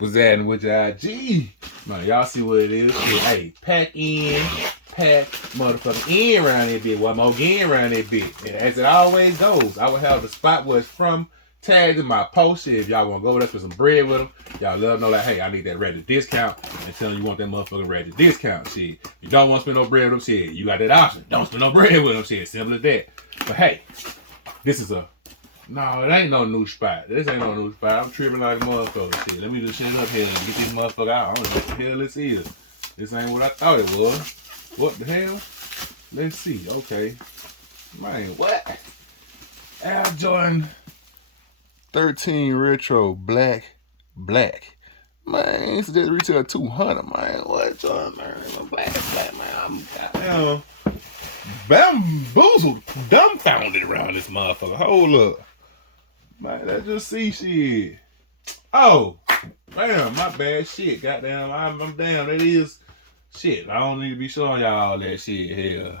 Was that with your IG? Man, y'all see what it is. Shit, hey, pack motherfucking in around that bit. One more in around that bit. And as it always goes, I will have the spot where it's from tagged in my post. Shit, if y'all want to go there for some bread with them, y'all let them know like, hey, I need that Ratchet discount. And tell them you want that motherfucking Ratchet discount. Shit, you don't want to spend no bread with them. Shit, you got that option. Don't spend no bread with them. Shit, simple as that. But hey, this is a no, it ain't no new spot. This ain't no new spot. I'm tripping like a motherfucker. Shit, let me just shut up here and get this motherfucker out. I don't know what the hell this is. This ain't what I thought it was. What the hell? Let's see. Okay. Man, what? Air Jordan 13 Retro Black. Man, it's just retail 200, man. What, Jordan, man? Black, man. I'm goddamn bamboozled, dumbfounded around this motherfucker. Hold up. Man, let's just see shit. Oh, damn, my bad shit. Goddamn, I'm down. That is shit. I don't need to be showing y'all all that shit here.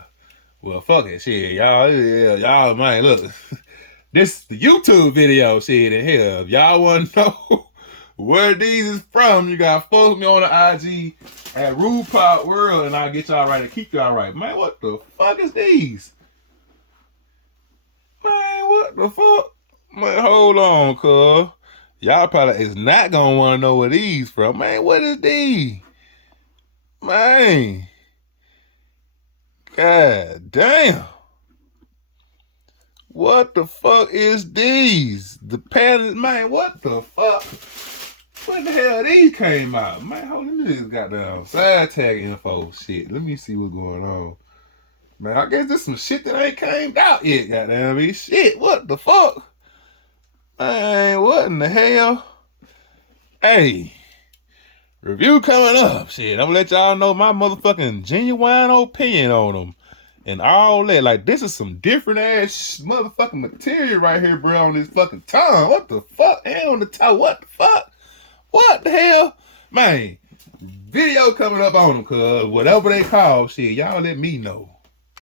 Well, fuck it, shit. Y'all, man, look. This the YouTube video shit in here. If y'all want to know where these is from, you gotta follow me on the IG at RUPAC World, and I'll get y'all right and keep y'all right. Man, what the fuck is these? Man, what the fuck? Man, hold on, cuz. Y'all probably is not gonna want to know where these from. Man, what is these? Man. God damn. What the fuck is these? The pattern, man, what the fuck? What the hell these came out? Man, hold on, this goddamn side tag info shit. Let me see what's going on. Man, I guess this some shit that ain't came out yet, goddamn me. Shit, what the fuck? Man, what in the hell? Hey, review coming up. Shit, I'm gonna let y'all know my motherfucking genuine opinion on them. And all that. Like, this is some different ass motherfucking material right here, bro, on this fucking tongue. What the fuck? And on the toe. What the fuck? What the hell? Man, video coming up on them, cuz whatever they call, shit, y'all let me know.